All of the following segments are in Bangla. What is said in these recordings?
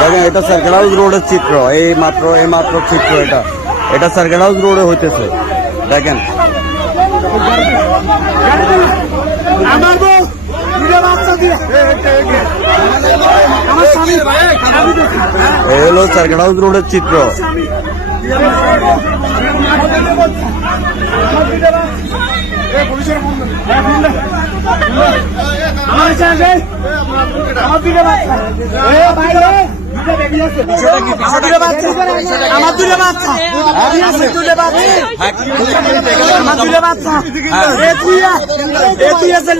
দেখেন, এটা সার্কেল হাউস রোডের চিত্র। এই মাত্র এই মাত্র চিত্র এটা। এটা সার্কেল হাউস রোডে হইতেছে। দেখেন। এই হলো সার্কেল হাউস রোডের চিত্র। সাথে আমার দুটো বাচ্চা আমার দুটো বাচ্চা আমার দুটো বাচ্চা এ তুই এ তুই আচ্ছা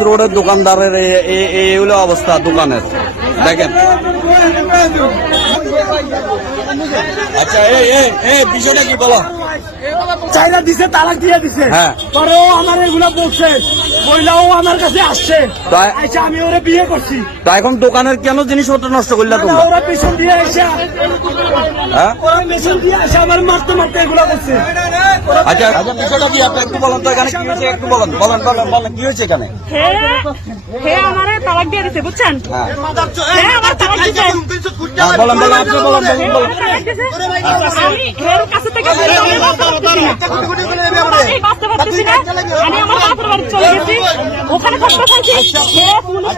রোডের দোকানদারের এই- এই এই হলো অবস্থা দোকানের। দেখেন। আচ্ছা এই এই এই বিষয়টা কি বলো? চাইনা দিছে তালাক দিয়ে দিছে। হ্যাঁ। পরেও আমার এগুলা বলছে। মহিলাও আমার কাছে আসছে। আচ্ছা আমি ওরা বিয়ে করছি। তা এখন দোকানের কেন জিনিসপত্র নষ্ট করলা তোমরা? ওরা পেছন দিয়ে এসে হ্যাঁ? ওরা পেছন দিয়ে এসে আমার মারতে মারতে এগুলা করছে। আচ্ছা আচ্ছা বিষয়টা কি? আপনি একটু বলেন তো এখানে কি হয়েছে? একটু বলেন বলেন বলেন বলেন কি হয়েছে এখানে? হে হে তালাক দিয়ে দিছে বুঝছেন? হ্যাঁ। আমার তালাক দিছে। বলেন বলেন আপনি বলেন বলেন বলেন। আমার তালাক দিছে। আমি হের কাছে থেকে আমি বাঁচতে পারতেছি না। আমি বাঁচতে পারতেছি না আমি আমার বাপের বাড়ি চলে গেছি। ওখানে থাকতে চাইছি হে পুলিশ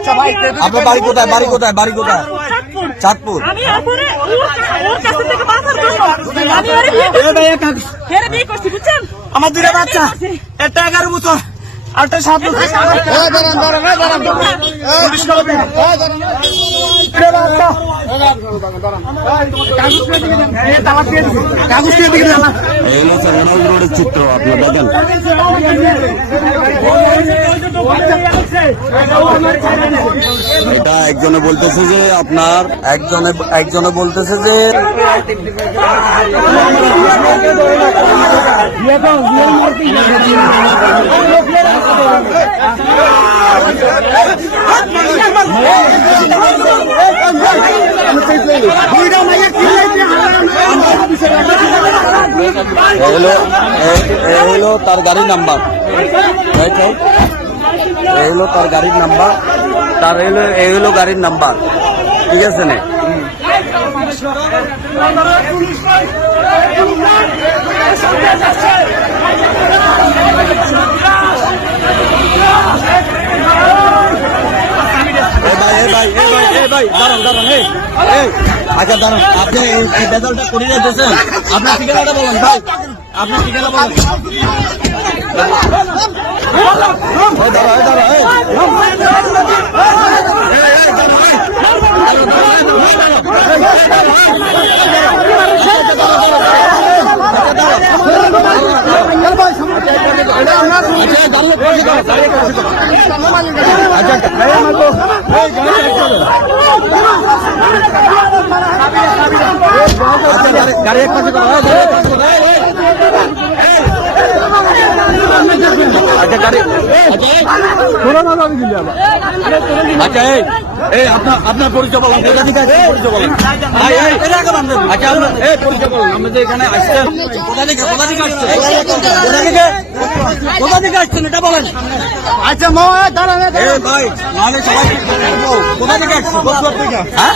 আপনার বাড়ি কোথায়? বাড়ি কোথায়? বাড়ি কোথায়? চাঁদপুর। চাঁদপুর আমি এরপরে ওর ওর কাছে থেকে বাঁচার জন্য। আমি ওরে বিয়ে করছি। হেরে বিয়ে করছি বুঝছেন? আমার দুটো বাচ্চা। একটা এগারো বছর। আটটা সাত রোডের চিত্র আপনি দেখেন। এটা একজনে বলতেছে যে আপনার একজনে একজনে বলতেছে যে হলো তার গাড়ির নাম্বার। এই হলো তার গাড়ির নাম্বার, তার হলো এই হলো গাড়ির নাম্বার। ঠিক আছে না? আচ্ছা দাঁড়ান আপনি এই বেজালটা করে যেতেছেন আপনার ঠিকানাটা বলেন ভাই আপনার ঠিকানা বলেন দাঁড়া দাঁড়া এই আচ্ছা দাঁড়ালে পয়সা দাও দাঁড়িয়ে পয়সা দাও আচ্ছা এই আমার তো এই গাড়ি আচ্ছা এক পাশে করো এই, গাড়ি আচ্ছা এই। এই আপনার আপনার পরিচয় বলেন কোথা থেকে আসছেন পরিচয় বলেন। আচ্ছা আপনার এই পরিচয় বলেন আপনি যে এখানে আসছেন কোথা থেকে কোথা থেকে আসছেন? কোথা থেকে কোথা থেকে আসছেন এটা বলেন। আচ্ছা মা দাঁড়ান ভাই নাহলে সবাই কোথা থেকে আসছেন? বছর থেকে হ্যাঁ?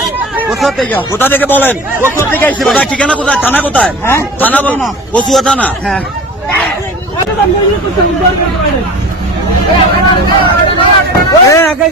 বছর থেকে? কোথা থেকে বলেন? বছর থেকে কোথায়? ঠিকানা কোথায়? থানা কোথায়? হ্যাঁ? থানা বল কচুয়া থানা? হ্যাঁ। এ আগে